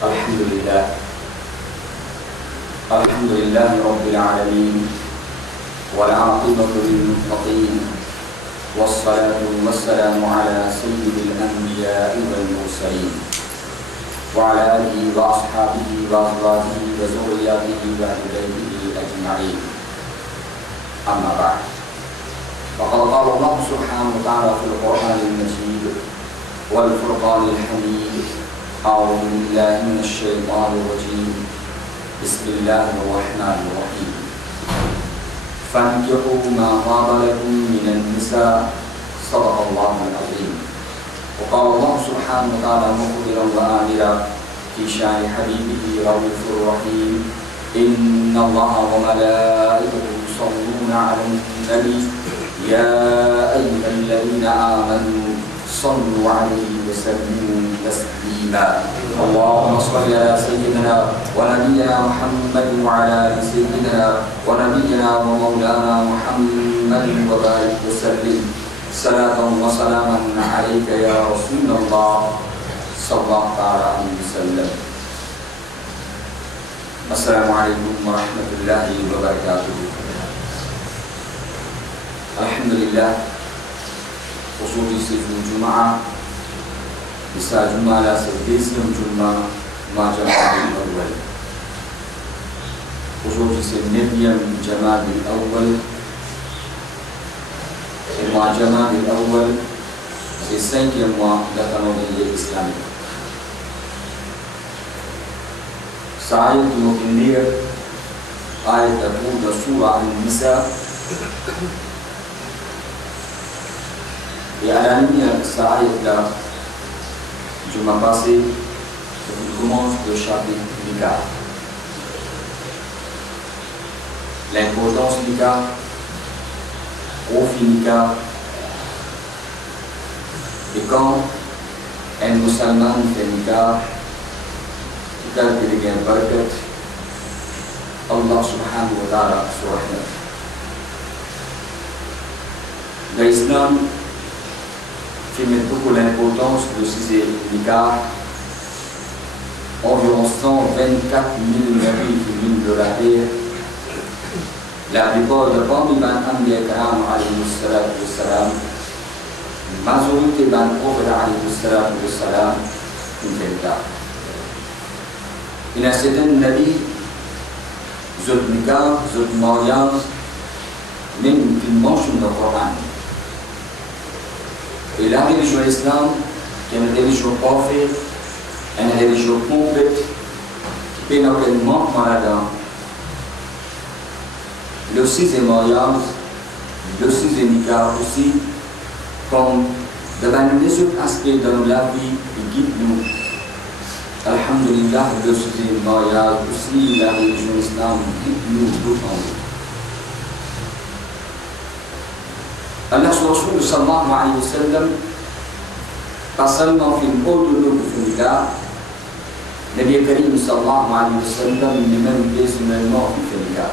الحمد لله الحمد لله رب العالمين والعاقبة للمتقين والصلاة والسلام على سيد الأنبياء والمرسلين وعلى آله وأصحابه وأزواجه وذرياته وأهل بيته أجمعين. أما بعد، فقد قال الله سبحانه وتعالى في القرآن المجيد والفرقان الحميد: أعوذ بالله من الشيطان الرجيم، بسم الله الرحمن الرحيم. فانكحوا ما طاب لكم من النساء، صدق الله العظيم. وقال الله سبحانه وتعالى مخبرا وآمرا في شأن حبيبه رؤوف رحيم: إن الله وملائكته يصلون على النبي يا أيها الذين آمنوا صلوا عليه وسلموا تسليما. اللهم صل على سيدنا ونبينا محمد وعلى آل سيدنا ونبينا ومولانا محمد وبارك وسلم صلاة وسلاما عليك يا رسول الله صلى الله عليه وسلم. السلام عليكم ورحمة الله وبركاته. الحمد لله، خصوصي سيف الجمعة بسا جمعة لا سديس يوم جمعة ما جمعة الأول، خصوصي سيف نبيا جمعة الأول ما جمعة الأول في سنك ما دخلوا الإسلام. سآية مكنير آية تقول سورة النساء إعلانية سآية la jumat passé, on commence le chapitre du cas. L'importance du cas, au finica, et quand un musulman fait nikah, il devient barakat, Allah subhanahu wa ta'ala sur rahmat. L'Islam qui met beaucoup l'importance de ces nikahs, environ 124 000 nabis qui viennent de la terre. La plupart de parmi les Anbiya Karam alayhi salatu wassalam, majorité des prophètes alayhi salatu wassalam, une nikah. Il y a certains nabis, zot nikah, zot mariage, même qui mentionnent le Coran. Et la religion islam, qui est une religion parfaite, une religion complète, qui peut nous manquer là-dedans. Le sixième mariage, le sixième nikah aussi, comme devant les autres aspects de la vie, qui guide nous. Alhamdulillah, le sixième mariage aussi, la religion islam guide nous tout en haut. Allah Rasul sallallahu alayhi wa sallam, pas seulement fait une autre nikah, Nabi Karim sallallahu alayhi wa sallam, mais même personnellement fait nikah.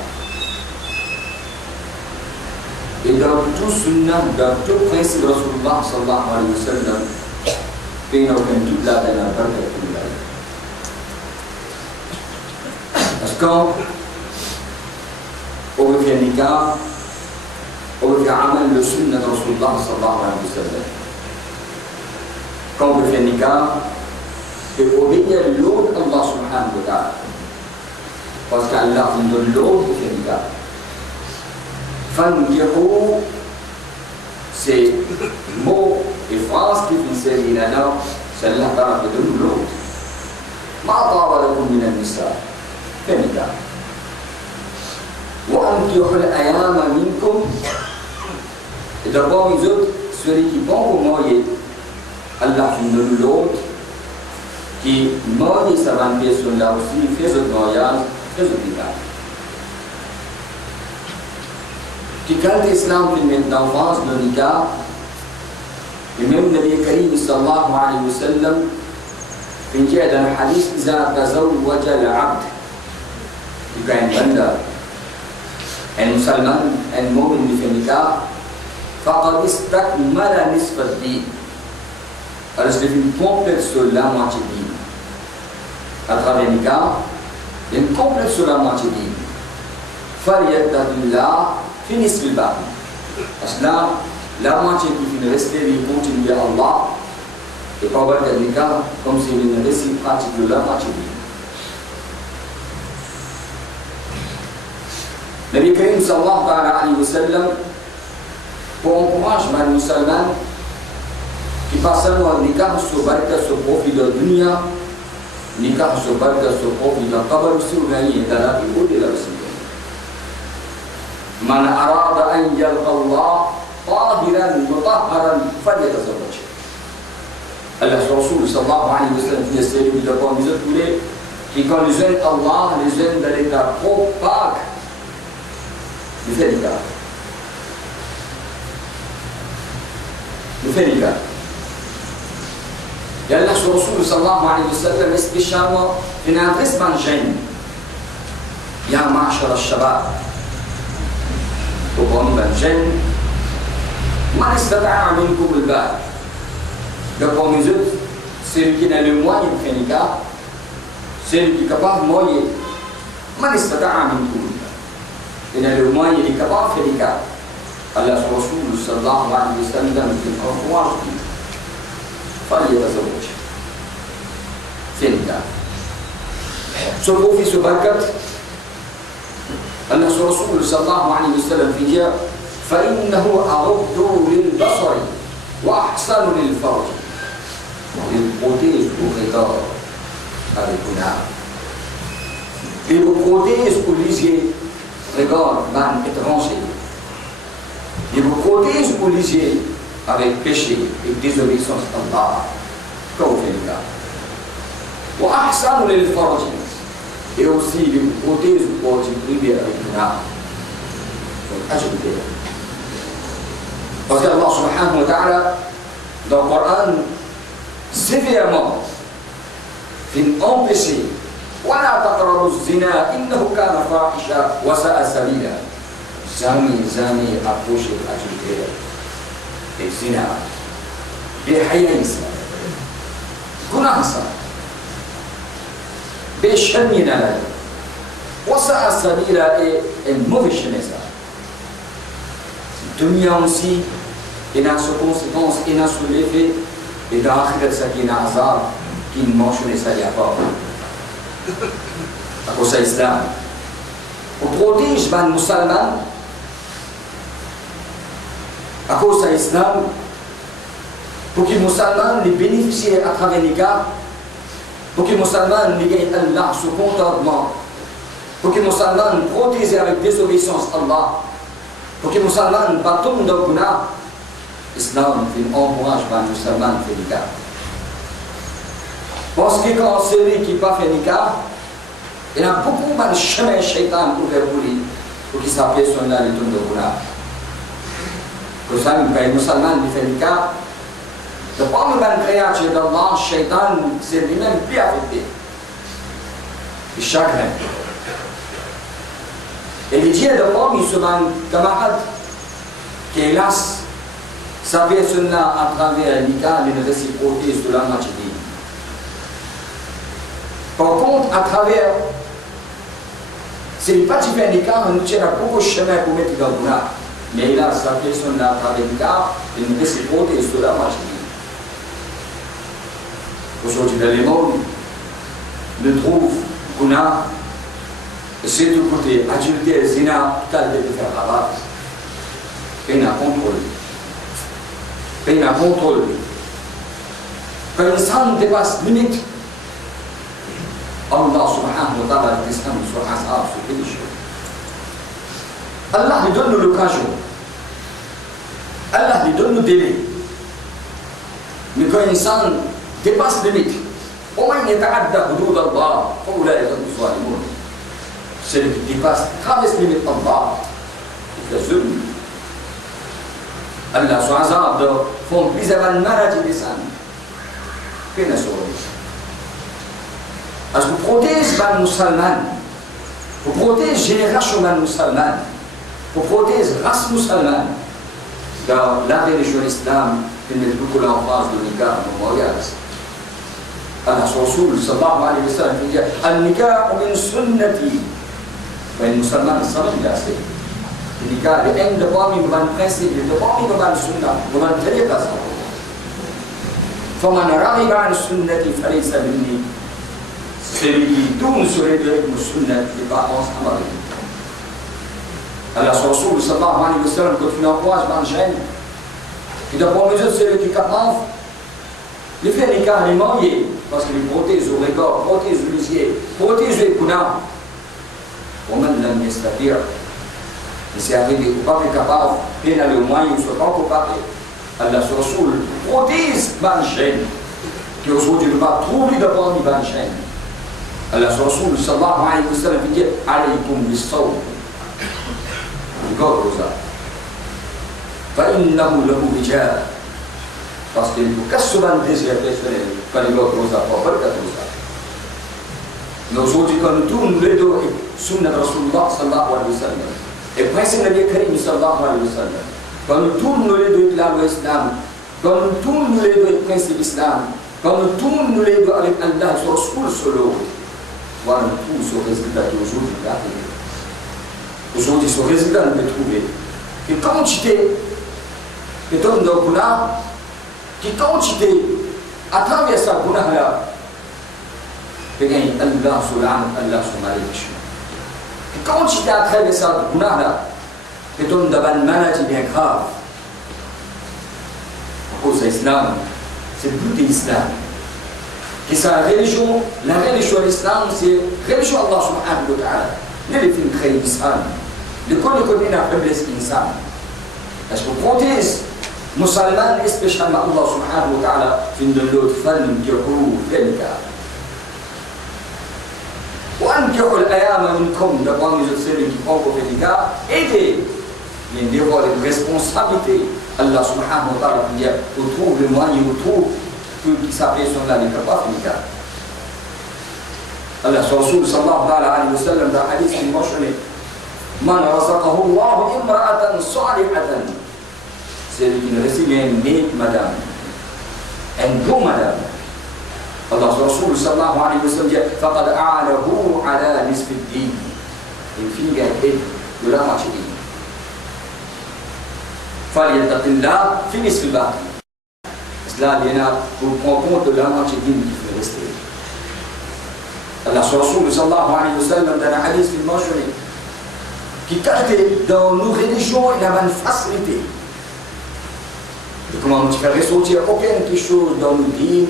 Et dans tout sunnah, dans tout principe de Rasulullah sallallahu alayhi wa sallam, fait toute la barakat. Parce qu'on veut faire nikah, on veut faire amal le sunnah de Rasulullah sallallahu alayhi wa sallam. Quand on veut faire nikah, et obéir l'ordre d'Allah subhanahu wa ta'ala. Parce qu'Allah nous donne l'ordre pour faire nikah. Fankihu, c'est mots et phrases qui font servir là-dedans, c'est Allah ta'ala qui donne l'ordre. Ma taba lakum min an-nisa, fait nikah. وأنكحوا الأيام منكم. Et d'abord, les autres, celui qui vont pour marier, Allah qui nous l'autre, qui marie sa bonne personne là aussi, fait ce mariage, fait ce nikah. Qui quand l'Islam fait mettre d'enfance le nikah, et même Nabi Karim sallallahu alayhi wa sallam, في جاء الحديث إذا تزوج العبد يبقى بندر المسلمان المؤمن في النكاح فقد استكمل نصف الدين. Alors je devine complète sur la moitié de à travers Nikah, il complète sur la moitié d'une. Falyattaqillah fi nisfil baqi. Parce que là, la moitié qui finit rester, il continue à Allah. Et pas avoir de Nikah comme si il ne récit pratique de la moitié d'une. Nabi Karim sallallahu alayhi wa sallam, pour encourager les musulmans qui passent seulement Nikah sur baraka sur profit de dunya, Nikah sur baraka sur profit de qabr aussi ou gagner dans la vie ou de la vie. Man arada an yalqa Allah tahiran mutahharan falyatazawwaj. Allah Rasul sallallahu alayhi wa sallam dit c'est lui de comme les autres qui quand les jeunes Allah, les jeunes de l'état opaque, il fait Nikah. Il fait Nikah. Et Allah Rasul sallallahu alayhi wa sallam spécialement une adresse ban jeune. Ya ma'ashara al-shabab. وقوم بالجن ما استطاع منكم الباء لقوم زد celui qui n'a le moyen de faire Nikah, celui qui est capable de moyen ما استطاع منكم il a le moyen, il est capable de faire Nikah. Allah Rasul sallallahu alayhi wa sallam dit encourage فليتزوج fait Nikah. Ce profit, ce barakat, أن الرسول صلى الله عليه وسلم في جاء فإنه أغض للبصر وأحسن للفرج. Il protège au regard avec une arme. Il vous protège au lisier regard d'un étranger. Il vous protège au lisier avec péché et désobéissance à Allah. Comme fait le cas. وأحسن للفرج. Et aussi il vous protège pour se priver avec une arme. Donc, ajoutez. Parce que Allah subhanahu wa ta'ala, dans le Coran, sévèrement, fait empêcher وَلَا تَقْرَبُوا الزِّنَا إِنَّهُ كَانَ فَاحِشًا وَسَاءَ سَبِيلًا. Jamais approcher l'adultère et zina. بحياء كناسة بشمنا وسع السبيل الموفي شنسا الدنيا aussi et dans ses conséquences et dans son effet et dans l'akhirat ça qui est un hasard qui ne mentionne ça il n'y a pas à cause de l'islam on protège les musulmans à cause de l'islam pour que les musulmans les bénéficient à travers les cas pour que les musulmans les gagnent Allah sous contentement pour que les musulmans protègent avec désobéissance à Allah pour que les musulmans ne pas tomber dans le guna l'islam encourage les musulmans à faire les cas parce que quand celui qui n'a pas fait les cas il y a beaucoup de chemin shaitan ouvert pour lui pour qu'il s'appelle son là les tombes de guna que ça quand les musulmans font les cas le premier créature d'Allah, le shaitan, c'est lui-même plus affecté. Le chagrin. Et il dit à l'homme, il se met camarade, qui hélas, sa personne là à travers l'Ika, une réciprocité de la moitié. Par contre, à travers, c'est pas tu fais l'Ika, on tient beaucoup de chemin pour mettre dans le boulot. Mais hélas, sa personne là à travers l'Ika, une réciprocité de la moitié. Aujourd'hui, dans le monde, on trouve qu'on a, c'est tout côté, adultère, zina, tal de faire la base. Peine à contrôle. Peine à contrôle. Quand l'insan dépasse limite, Allah subhanahu wa ta'ala descend sur Azab, sur quelque chose. Allah lui donne l'occasion. Allah lui donne le délai. Mais quand l'insan dépasse limite. ومن يتعدى حدود الله فأولئك هم الظالمون. Celui qui dépasse, traverse limite Allah, il fait zulm. Allah sur azab de font plus avant le maladie des sangs. Qu'est-ce que c'est? Parce que protège les musulmans, pour protéger la génération des musulmans, pour protéger la race musulmane, dans la religion islam, il y a beaucoup d'emphase de l'égard du mariage. Allah Rasul sallallahu alayhi wa sallam dit Al-nikah min sunnati. Ben musulman sallam dia c'est. Le nikah est un de parmi les principes, de parmi les sunnah, de tariqa. فمن رغب عن سنتي فليس مني. Celui qui tourne sur les deux de sunnah n'est pas ensemble. Allah Rasul sallallahu alayhi wa sallam quand il encourage dans le gène, il doit prendre mesure de celui qui capable. Il fait les cas, les mariés, parce qu'il protège au regard, protège l'huissier, protège les counards. On m'a donné des c'est-à-dire, il s'est arrivé au pas capable, bien aller au moyen, il ne soit pas coupable. Allah Rasul protège ma gêne, qui aujourd'hui ne va trouver d'abord ni ma gêne. Allah Rasul sallallahu alayhi wa sallam dit alaykum bis-sawm. Il va comme ça. فإنه له وجاء. Parce que qu'est-ce que le désir personnel quand il va rosa pour barkat rosa. Mais aujourd'hui quand nous tournons les deux sunna de Rasulullah sallallahu alayhi wa sallam et principe de Nabi Karim sallallahu alayhi wa sallam, quand nous tournons les deux avec l'islam, quand nous tournons les deux principe islam, quand nous tournons les deux avec Allah sur Rasul solo, voilà tout ce résultat qui aujourd'hui arrive. Aujourd'hui ce résultat nous peut trouver. Et quantité que donne nos gounas, qui quantité à travers sa gounah là, que gagne Allah sur l'âme, Allah sur ma riche. Qui quantité à travers sa gounah là, que donne une maladie bien grave. Pour l'islam, c'est le but de l'islam. Que sa religion, la religion de l'islam, c'est la religion Allah subhanahu wa ta'ala. Les films créés l'islam. Le code de la faiblesse insan. Est-ce que protège musulman spécialement Allah subhanahu wa ta'ala fin de l'autre fan qui roule quelqu'un. وأنكحوا الأيام منكم d'abord les autres qui ont fait des cas aidez les devoirs de responsabilité Allah subhanahu wa ta'ala dit on trouve le moyen on trouve tout qui s'appelle sur la capacité des cas. Allah Rasul sallallahu alayhi wa sallam dans hadith qui mentionné man razaqahu Allah imra'atan salihatan. C'est lui qui ne reçoit une nette madame, un beau madame. Allah Rasul sallallahu alayhi wa sallam dit faqad a'lahu ala nisfi ad-din. Une fille qui est de la moitié du din. Falyattaqillah fi nisfi al-baqi. Cela vient pour prendre compte de la moitié du din qui fait rester. Allah Rasul sallallahu alayhi wa sallam dans un hadith qui mentionné qui cache dans nos religions il y a une facilité. Comment tu fais ressortir aucune chose dans nos dîmes,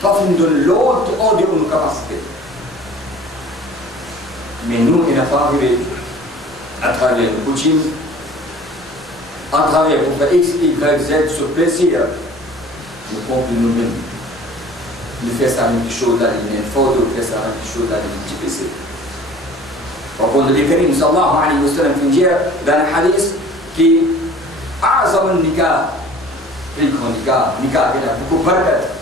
pas une de l'autre, on dit nos capacités. Mais nous, il n'a pas arrivé à travers le coaching, à travers pour faire X, Y, Z, ce plaisir. Nous comprenons nous-mêmes. Nous faisons ça avec des choses là, il y a une faute, nous faisons ça avec des choses là, il y a un petit PC. وقال النبي الكريم صلى الله عليه وسلم في جاء ذا الحديث كي أعظم النكاح nikah kita buku berkat.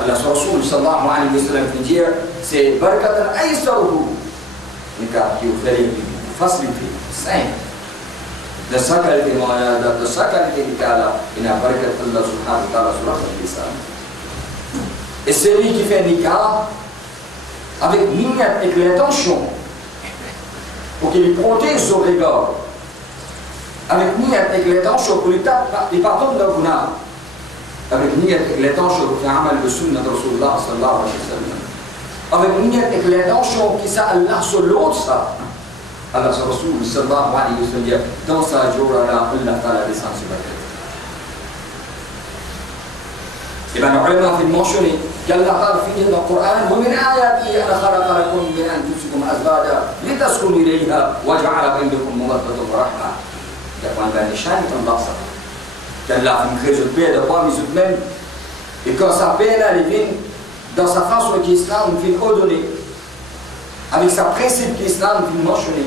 Allah Rasul sallallahu alaihi wasallam dit c'est berkat aisaruhu nikah qui offre facilité simple. De sa qualité de sa qualité nikah là il a berkat Allah subhanahu wa ta'ala sur la lisan. Et celui qui fait nikah avec niyyat et l'intention pour qu'il protège son regard avec niyyat et l'intention pour les pardons de guna avec niyyat et l'intention pour faire amal de sunna de Rasulullah sallallahu alayhi wa sallam avec niyyat et l'intention qui ça Allah sur l'autre ça Allah sur Rasul sallallahu alayhi wa sallam dans sa jour là Allah ta'ala descend sur la tête. Et bien les ulama ont mentionné qu'Allah ta'ala finit dans le Coran ومن آياته أن خلق لكم من أنفسكم أزواجا لتسكنوا إليها وجعل بينكم مودة ورحمة. Quand il va les chaînes, il va qu'Allah fait une paix de parmi eux-mêmes. Et quand sa paix là, elle vient dans sa façon qui l'islam vient ordonner, avec sa principe qui l'islam vient mentionner,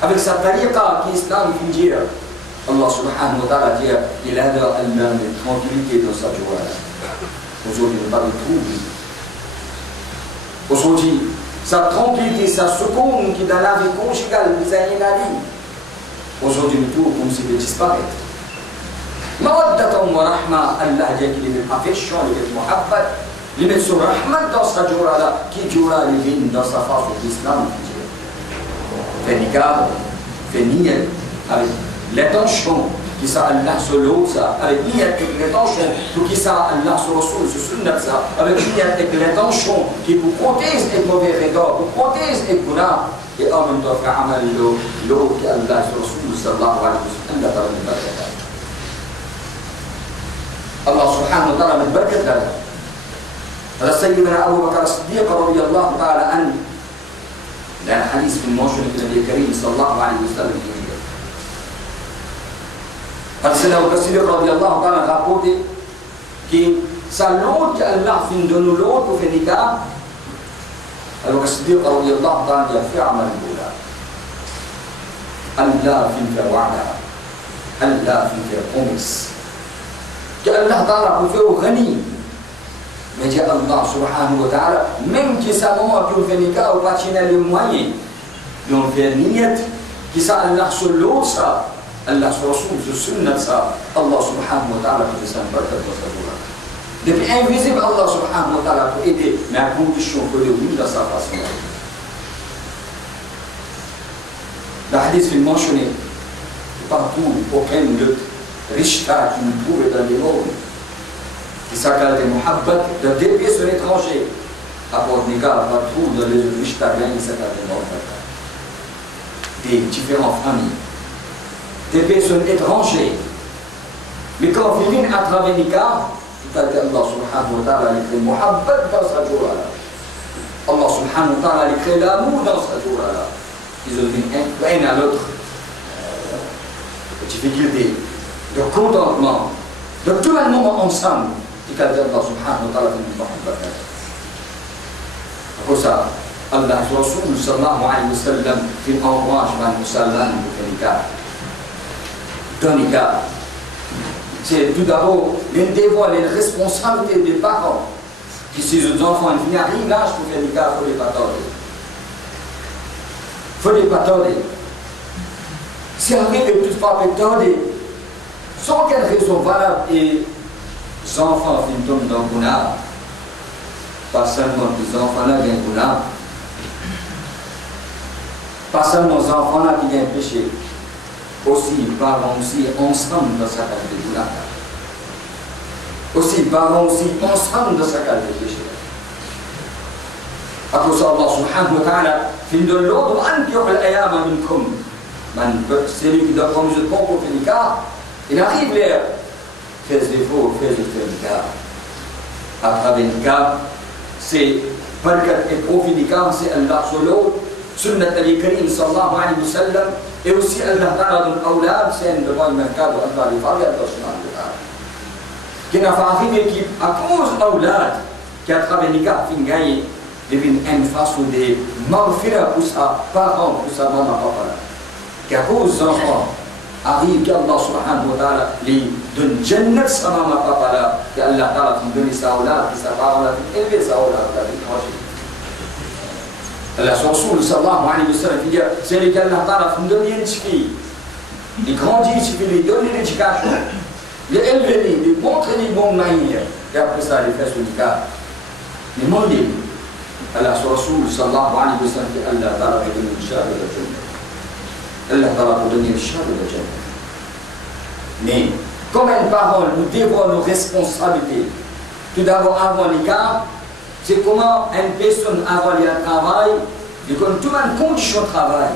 avec sa tariqa qui l'islam vient dire, Allah subhanahu wa ta'ala dit il a de Allah de tranquillité dans sa joie. Aujourd'hui, il n'y a pas de trouble. Aujourd'hui, sa tranquillité, sa seconde qui dans la vie conjugale, vous avez une vie. Aujourd'hui, nous trouvons comme s'il disparaît. Mawaddatan wa rahma, Allah dit qu'il est affection, il est muhabbat. Il met sur Rahman dans sa journée-là, qui jouera les vignes dans sa face de l'islam. Fait nikah, fait niyat, avec l'intention qui ça Allah sur l'autre, avec niyat avec l'intention pour qui ça Allah sur Rasul, sur sunnat, avec niyat avec l'intention qui vous protège avec mauvais regard, vous protège avec guna, et en même temps, faire amal l'autre qui Allah sur Rasul, sallallahu alayhi wa sallam, Allah subhanahu wa ta'ala من بركة ذلك. هذا سيدنا أبو بكر الصديق رضي الله تعالى عنه. لأن حديث في الموشن النبي الكريم صلى الله عليه وسلم. هذا سيدنا أبو بكر الصديق رضي الله تعالى عنه rapporté que sa l'autre Allah fin de nous l'autre pour faire nikah. أبو بكر الصديق رضي الله تعالى عنه في عمل الأولى. Allah fin faire wa'da. Allah fin faire promise. Allah Ta'ala pour faire غني mais dit Allah subhanahu wa ta'ala même qui ça moment pour faire nikah ou pas les moyens ils ont fait niyat qui ça Allah sur l'autre ça Allah sur Rasul sur sunnat ça Allah subhanahu wa ta'ala pour faire ça barkat wa sabura depuis invisible Allah subhanahu wa ta'ala pour aider mais à condition que le oui dans sa façon le hadith est mentionné partout aucun lutte Rishta qui nous trouve dans les mondes, qui s'appelle des muhabbat, de dépier sur l'étranger. À bord de nikah, partout dans les Rishta, il s'appelle des muhabbat. Des différentes familles. Dépier sur l'étranger. Mais quand on vient à travers nikah, il a dit Allah subhanahu wa ta'ala, il crée muhabbat dans sa journée. Allah subhanahu wa ta'ala, il crée l'amour dans sa journée. Ils ont dit un à l'autre. Difficulté. De contentement, de tout le monde ensemble, qui a dit Allah subhanahu wa ta'ala de nous faire. Pour ça, Allah Rasul sallallahu alayhi wa sallam fait encourage à musulmans pour le nikah. Dans le nikah, c'est tout d'abord l'un des voies, les responsabilités des parents, qui si les enfants viennent à l'âge pour faire le nikah, il faut les pâtorder. Si on arrive et tout pas pâtorder, sans quelle raison valable et les enfants qui tombent dans le gounar, pas seulement les enfants là qui ont un gounar, pas seulement les enfants là qui ont un péché, aussi les parents aussi ensemble dans sa qualité de gounar. Aussi les parents aussi ensemble dans sa qualité de péché. À cause d'Allah subhanahu wa ta'ala, fin de l'ordre, ankihu al-ayama minkum, celui qui doit prendre le propre pour le nikah, il arrive l'air, fais des défauts, fais des nikah. À travers le nikah, c'est barkat et profit nikah, c'est Allah sur l'autre, sunnat al-Karim sallallahu alayhi wa sallam, et aussi Allah ta'ala d'un awlad, c'est un devant le mercado, Allah les familles, Allah subhanahu wa ta'ala. Qui n'a pas arrivé qui, à cause awlad, qui à travers le nikah, fin gagné, devine une façon de maghfira pour sa parent, pour sa maman, papa. Qu'à cause des enfants, arrive qu'Allah subhanahu wa ta'ala les donne jannat sa maman papa là, qu'Allah ta'ala qui donne sa aulad, qui sa parole là, qui élève sa aulad là, qui tranche. Allah sur Rasul sallallahu alayhi wa sallam dit, c'est les qu'Allah ta'ala qui donne une fille, il grandit, il lui donne l'éducation, il élève il montre les bons manières, et après ça, il fait son nikah. Il montre Allah sur Rasul sallallahu alayhi wa sallam dit, Allah ta'ala qui donne une charge de la jannah. Allah Ta'ala pour donner le chant de la Jannah. Mais, comme un parent, nous devons nos responsabilités. Tout d'abord, avant les cas, c'est comment une personne avant le travail, et comme tout le monde condition de travail.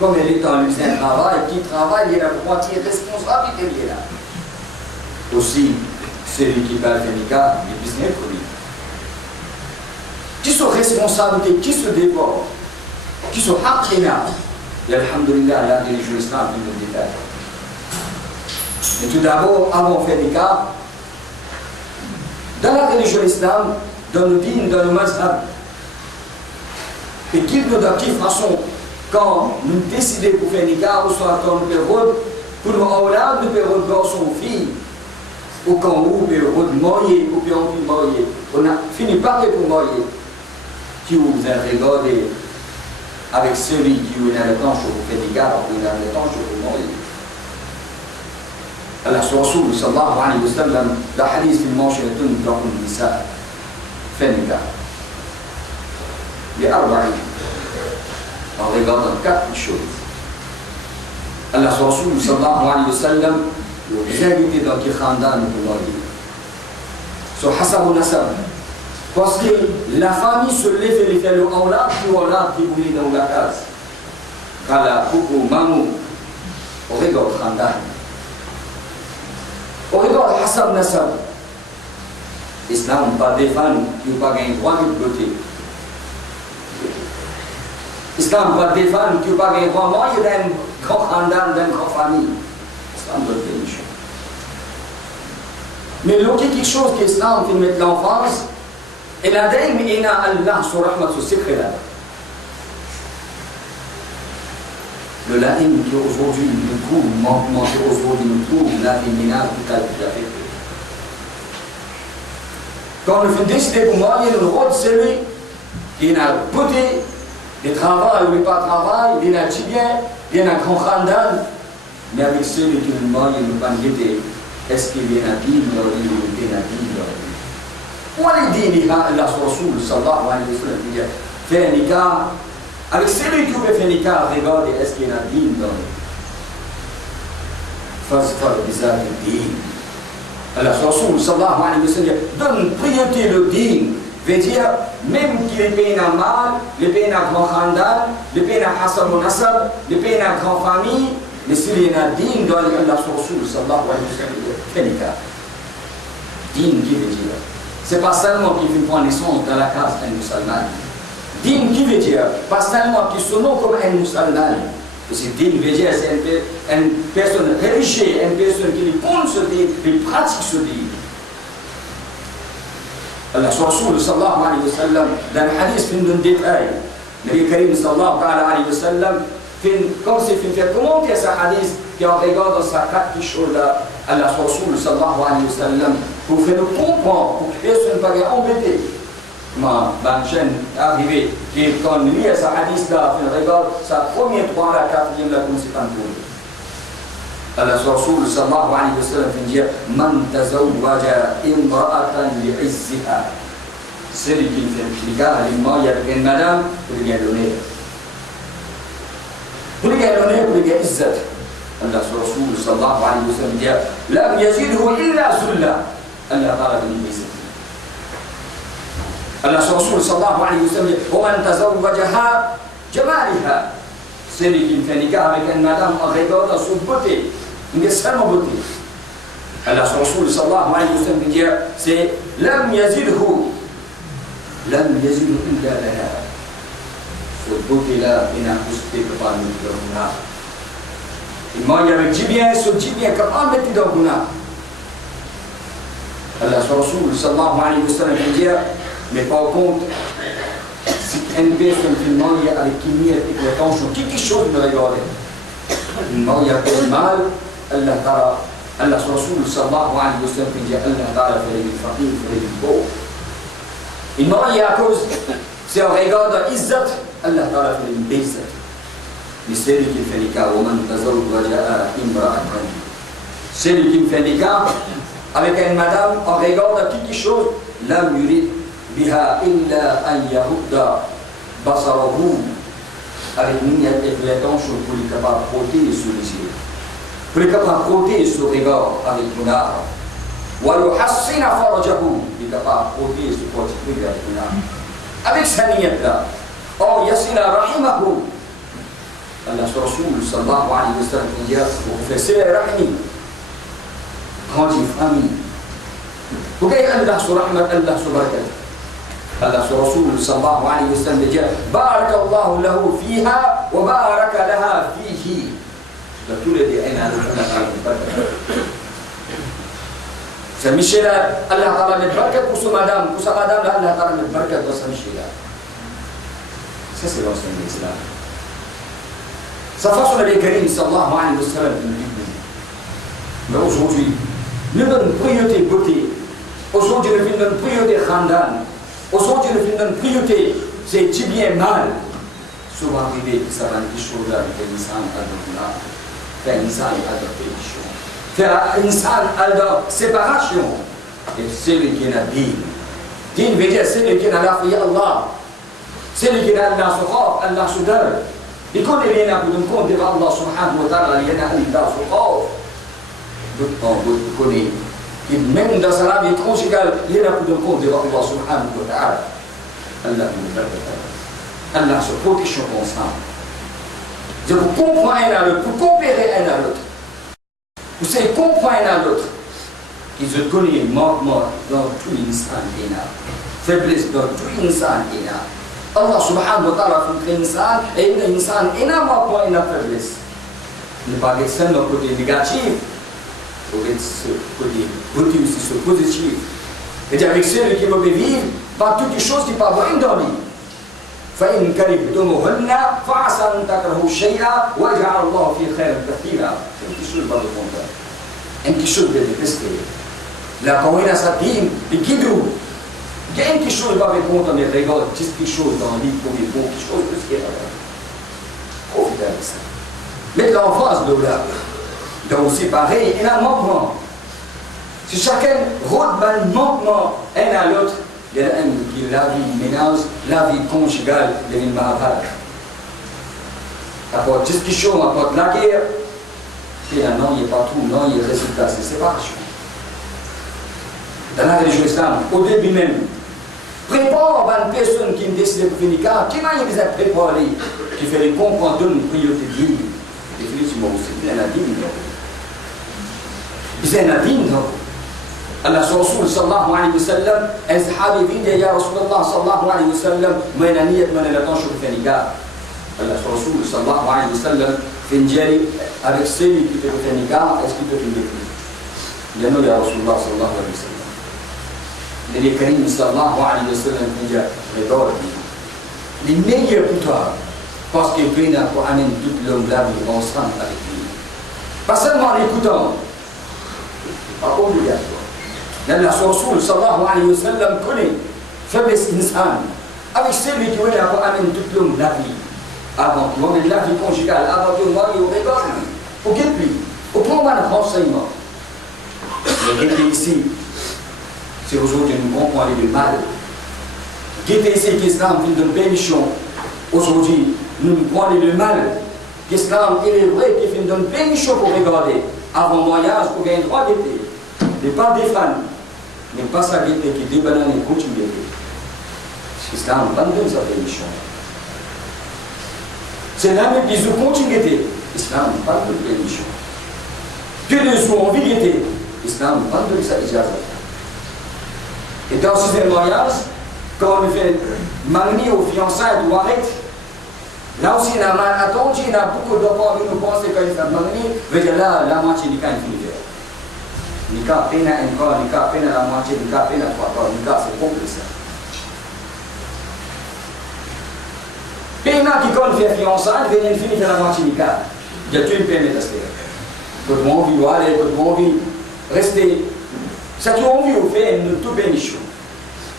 Comme elle est dans le travail, qui travaille, il y a la moitié responsabilité qui est là. Aussi, celui qui parle de l'ICA, le business pour lui. Qui sont responsabilités, qui se dévorent, qui sont haqina. Et alhamdulillah, la religion islam qui nous détaille. Et tout d'abord, avant de faire des cas, dans la religion islam, dans le din, dans le mazhab, et qu'il nous de quelle façon, quand nous décidons pour faire des cas, ou soit quand nous période, pour nous aulad, nous période garçon ou fille, ou quand nous période marié, ou bien on marié, on a fini par pour marier, qui vous a regardé avec celui qui a le temps pour faire des gars, ou il a le temps pour mourir. Allah sur Rasul sallallahu alayhi wa sallam, le hadith qui mentionne tout dans le Nisa, فنكا بأربعين en regardant quatre choses. Allah Rasul sallallahu alayhi wa sallam vous invitez dans le khandan de l'Ordi. Sur Hassan Nassab. Parce que la famille se lève et fait le aulad qui voulait dans la case. Kala, Koukou, Mamou, on regarde khandan. On regarde Hassan Nassab. Islam pas défendre, il n'y a pas gagné droit de beauté. Islam va défendre que pas gagner droit moyen d'un grand khandan, d'une grande famille. Islam doit faire une chose. Mais l'autre quelque chose que l'Islam fait mettre l'enfance, et la dame est à Allah sur rahmat sur secret là. Le laïm qui aujourd'hui nous trouve, manquement qui aujourd'hui nous trouve, la féminine tout à fait. Quand on fait décider pour moi, il y a le rôle de celui qui a beauté, des travail ou pas travail, il y a un tibien, il y a un grand khandan, mais avec celui qui nous demande, il nous pas guetter, est-ce qu'il y a un dîme ou il y a un dîme? Où est le dîme? Allah Rasul sallallahu alayhi wa sallam dit, fais un nikah, avec celui qui peut faire un nikah, regardez, est-ce qu'il y a un dîme dans lui? Fasfar bizarre du dîme. Allah Rasul sallallahu alayhi wa sallam donne priorité le dîme. Veut dire, même qu'il est payé à mal, les pays à grand khandan, les pays à Hassan Nassab, les pays à grand famille, mais s'il y a un digne dans Allah Rasul sallallahu alayhi wa sallam, quel cas? Digne qui veut dire? C'est pas seulement qu'il fait prendre naissance dans la case d'un musulman. Digne qui veut dire? Pas seulement qu'il se nomme comme un musulman. Parce que digne veut dire, c'est une personne religieuse, une personne qui répond ce digne, qui pratique ce digne. Allah Rasul sallallahu alayhi wa sallam dans le hadith fin d'un détail. Nabi Karim sallallahu alayhi wa sallam comme c'est fait commenter ce hadith qui en regarde sa quatre choses là. Allah Rasul sallallahu alayhi wa sallam pour faire le comprendre pour que personne ne soit embêté. Ma chaîne arrivée qui quand il lit ce hadith là, il regarde sa première trois la quatrième la conséquente. Allah Rasul sallallahu alayhi wa sallam dit Man tazawwaja imra'atan li'izziha. Celui qui fait le nikah, il y a une madame pour lui gagner l'honneur. Pour lui gagner l'honneur, pour lui gagner izzat. Allah Rasul sallallahu alayhi wa sallam dit Lam yazidhu illa zulla. Allah ta'ala donne izzat. Allah Rasul sallallahu alayhi wa sallam dit Wa man tazawwajaha jamaliha. Celui qui fait le nikah avec une madame en regardant son beauté. Il est seulement beauté. Allah Rasul sallallahu alayhi wa sallam dit c'est Lam yazidhu illa laha. Cette beauté-là, il n'a pas de pas nous donner. Il mange avec Jibien, ce Jibien, comment mettre dans le guna? Allah Rasul sallallahu alayhi wa sallam dit mais par contre, si une personne qui mange avec qui n'y a pas de tension, quelque chose de regarder. Il mange avec mal. Allah Rasul sallallahu alayhi wa sallam dit Allah ta'ala fait les faqir, fait les beaux. Il marie à cause, c'est un regard d'izzat, Allah ta'ala fait les bizzat. Mais celui qui fait les cas, وَمَنْ تَزَوْجَ إِمْرَأَةً. Celui qui fait les cas avec une madame, en regard de quelque chose, لَمْ يُرِدْ بِهَا إِلَّا أَنْ يَهُدَّ بَصَرَهُ. Avec une intention pour les capables de protéger sur les yeux. Pour les capables de protéger ce regard avec mon art. وَيُحَسِّنَ فَرَجَهُ. Les capables de protéger ce porte-clés avec mon art. Avec sa niyyat-là. Or, يَصِلَ رَحِمَهُ. Allah Rasul sallallahu alayhi wa sallam dit vous faites c'est rahmi. Grande famille. Pourquoi Allah sur rahmat, Allah sur barakat. Allah Rasul sallallahu alayhi wa sallam dit barakallahu lahu fiha wa baraka laha fihi. Tous les deux, c'est Michel, Allah ta'ala met barakat pour sa madame, Allah ta'ala met barakat pour sa Michel. Ça c'est l'ancien islam. Sa façon de Karim sallallahu alayhi wa sallam. Mais aujourd'hui, nous donnons priorité beauté. Aujourd'hui, nous donnons priorité khandan. Aujourd'hui, nous donnons priorité c'est bien mal. Souvent, arrivé que ça va être des choses là, que l'insan a de faire l'insan a de pétition. Faire l'insan a de séparation. Et celui qui est dit دين بيجي سنة كنا لا في الله سنة كنا لا سخاف الله سدر بكل لينا بدون كون دي الله سبحانه وتعالى لينا الله سخاف بكل من ده سلام يتخوش قال لينا بدون كون دي الله سبحانه وتعالى الله Allah se protection constante. Je vous comprends un à l'autre, vous coopérez un à l'autre. Vous savez comprendre un à l'autre. Ils se connaissent manquement dans tout l'instant faiblesse dans tout l'instant. Allah subhanahu wa ta'ala fait l'instant et l'instant énormément une faiblesse. Ne pas être seul dans le côté négatif, pour être ce côté positif, ce positif. Et avec celui qui veut vivre, par toutes les choses qui ne peuvent pas dans la vie. فإن كرهتموهن فعسى أن تكرهوا شيئا ويجعل الله فيه خيرا كثيرا. Quelque chose va le contraire. Quelque chose va détester. La commune sa team, les guidous. Quelque chose va le contraire, mais regarde, quelque chose dans la vie pour les bons, quelque chose de ce qui est là. Profitez avec ça. Mais l'enfance de là, donc c'est pareil, il y a un manquement. Si chacun route un manquement un à l'autre, il y a un qui la vie ménage, la vie conjugale, il y a une maraville. Après discussion, après la guerre, il y a non, il n'y a pas tout, non, il y a résultat, c'est séparation. Dans la religion islamique, au début même, prépare une personne qui décide de finir, qui m'a dit que préparer, qui fait les comprendre une priorité digne. Définitivement aussi, il y en a digne. Il y en a digne. Allah Rasul sallallahu alayhi wa sallam, un sahabi vient dire Ya Rasulallah sallallahu alayhi wa sallam, moi je n'ai pas de temps sur le nikah. Allah Rasul sallallahu alayhi wa sallam, fin jari avec celui qui fait le nikah, est-ce qu'il peut finir? Il y a Ya Rasulallah sallallahu alayhi wa sallam. Le Karim sallallahu alayhi wa sallam fin jari, redor les meilleurs pour toi, parce qu'il vient pour amener toute l'homme là ensemble avec lui. Pas seulement en écoutant, pas obligatoire. لأن الرسول صلى الله عليه وسلم connaît faiblesse insan avec celui qui veut avoir amené toute l'homme la vie avant qu'il emmène la vie conjugale avant que le mari au régal au guet-lui au prendre un renseignement le guet ici c'est aujourd'hui nous comprenons le mal guet ici qu'Islam vient de bénédiction aujourd'hui nous comprenons le mal qu'Islam il est vrai qu'il vient de bénédiction pour regarder avant mariage pour gagner droit d'été mais pas des fans mais pas ça qui débanane et continue. L'islam va nous donner sa bénédiction. C'est là même qu'ils ont continué. L'islam va nous donner sa bénédiction. Que les gens ont envie l'islam va nous donner sa bénédiction. Et dans ce mariage, quand on fait manier aux fiançailles ou arrête, là aussi il y a attendu, il y a beaucoup d'enfants qui nous pensent quand il fait manier, veut dire là, la moitié du cas est finie. Nikah pena encore, nikah pena la moitié, nikah pena trois quarts, nikah c'est compliqué. Pena qui compte faire fiançailles, vient finir faire la moitié nikah. Il y a tout une peine de rester. Quand on vit aller, quand on vit rester, ça qui on vit au fait, nous tout bénissons.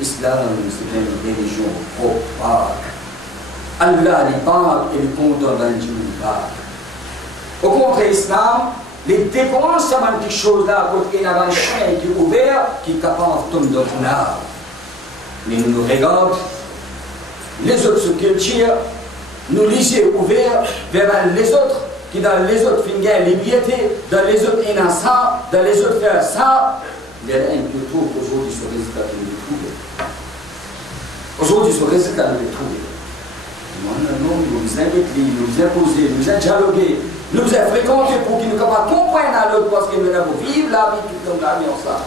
Islam, c'est une religion opaque. Allah les parle et les condamne dans le Dieu. Au contraire, l'islam, les dépenses, ça m'a dit chose là, quand il y a un chemin qui est ouvert, qui est capable de tomber dans ton art. Mais nous regardons, les autres se cultivent, nous les yeux ouverts vers les autres, qui dans les autres font gagner les libertés, dans les autres il y a ça, dans les autres faire ça. Il y a un peu trop aujourd'hui ce résultat que nous trouvons. Aujourd'hui ce résultat nous le trouvons. Nous nous invitons, nous imposons, nous dialoguons. Nous avons fréquenté pour qu'ils nous comprennent à l'autre parce que nous avons vivre la vie tout comme la vie ensemble.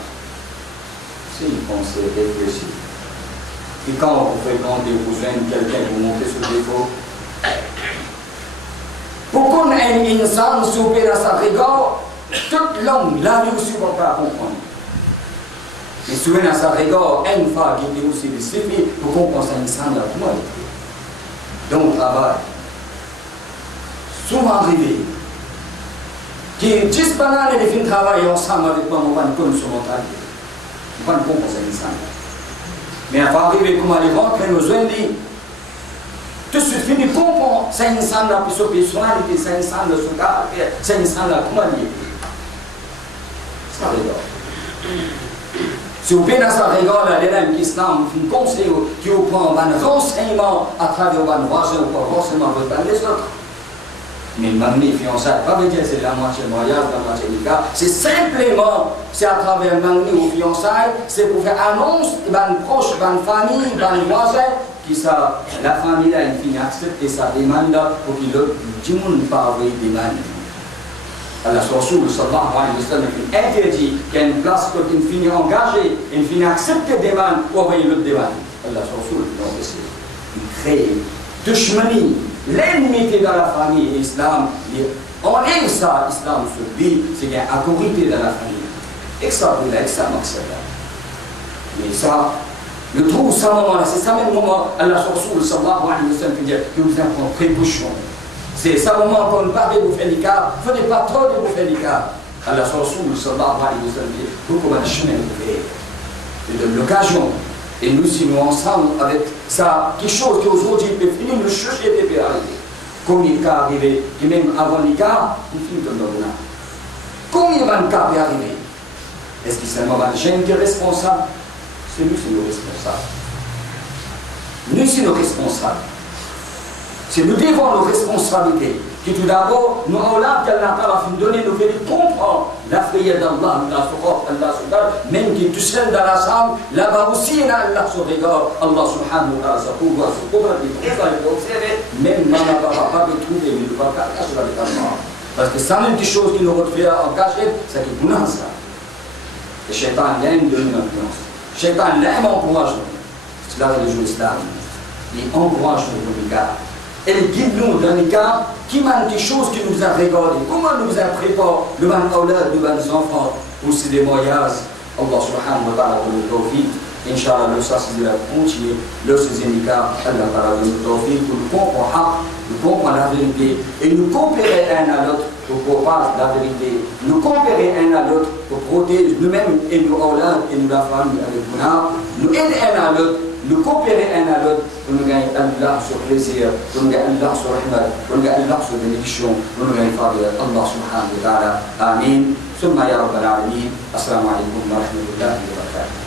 C'est une pensée réfléchie. Et quand vous fréquentez, vous joignez quelqu'un, vous montrez ce défaut. Pour qu'on ait un insan souper à sa regard, toute l'homme, la vie aussi ne va pas comprendre. Mais souvent à sa regard, une fois qui est aussi discipliné, pour comprendre un insan la vie. Donc, travail. Souvent arrivé. Qui 10 bananes et des travaillent ensemble avec moi, on va nous connaître sur mon travail. On va nous comprendre ça. Mais on va arriver comme aller rentrer nos joints. Tout de suite, fini comprendre, c'est une salle là, puis sa personnalité, c'est une salle de son caractère, c'est une salle là, comment dire. Ça regarde. Si vous pouvez ça regarder l'élève l'islam, vous conseillez qui vous prend un renseignement à travers un voisin ou pas forcément les autres. Mais maintenant, fiançailles, pas veut dire c'est la moitié mariage, la moitié du cas. C'est simplement, c'est à travers maintenant aux fiançailles, c'est pour faire annonce, une proche, une famille, un voisin, qui ça, la famille a une fini accepter sa demande pour qu'il le tout le monde pas envoyer demande. Allah Rasoul sallallahu alayhi wa sallam interdit qu'il y a une place pour une fille engagée, une fille accepter des demandes ou envoyer l'autre demande. Allah Rasoul, non, c'est créer dushmani, l'ennemi dans la famille et l'islam. On aime ça, l'islam se dit, c'est qu'il y a une autorité dans la famille. Et ça, vous l'avez, ça m'accepte. Mais ça, je trouve ça moment-là, c'est ça même moment, Allah Rasoul sallallahu alayhi wa sallam dit que vous êtes en précaution. C'est ça le moment qu'on parle de vous faire l'écart, il ne faut pas trop de vous faire l'écart. Allah Rasoul sallallahu alayhi wa sallam dit, vous pouvez un chemin de faire. Et de l'occasion. Et nous, si nous ensemble avec ça, quelque chose qu'aujourd'hui peut finir, nous chercher des peut arriver. Combien de cas arriver, et même avant l'écart, il finit de nous donner. Combien de cas peut arriver? Est-ce que c'est seulement un jeune qui est responsable? C'est nous, c'est nos responsables. Nous, c'est nos responsables. C'est nous devons nos responsabilités. Que tout d'abord, nous avons là qu'Allah a donné, nous faisons comprendre la prière d'Allah, même qui est tout seul dans la chambre, là-bas aussi, Allah se regarde, Allah subhanahu wa ta'ala, sa pouvoir, sa pouvoir, il est observé, même dans la pas de trouver, mais ne pas cacher avec Allah. Parce que ça, même des choses qui nous retrouvent en cachette, c'est qu'il nous ça. Et Shaitan l'aime de nous influence. Shaitan l'aime encouragement. C'est la religion islamique. Il encourage nos regards. Elle guide-nous dans les cas qui manquent des choses qui nous a regardé. Comment nous a préparé le ban aulad, le ban enfants pour ces démoyages. Allah subhanahu wa ta'ala nous tawfiq. Inch'Allah, le sas de la continuer. Le sixième cas, Allah ta'ala nous tawfiq pour nous comprendre, nous comprendre la vérité et nous comparer un à l'autre pour comprendre la vérité. Nous comparer un à l'autre pour protéger nous-mêmes et nos aulad et nous la famille avec nous. Nous aider un à l'autre. Nous coopérer un à l'autre pour nous gagner Allah sur plaisir, pour nous gagner Allah sur rahmat, pour nous gagner Allah sur bénédiction, pour nous gagner faveur Allah subhanahu wa ta'ala. Amin. ثم يا رب العالمين. السلام عليكم ورحمة الله وبركاته.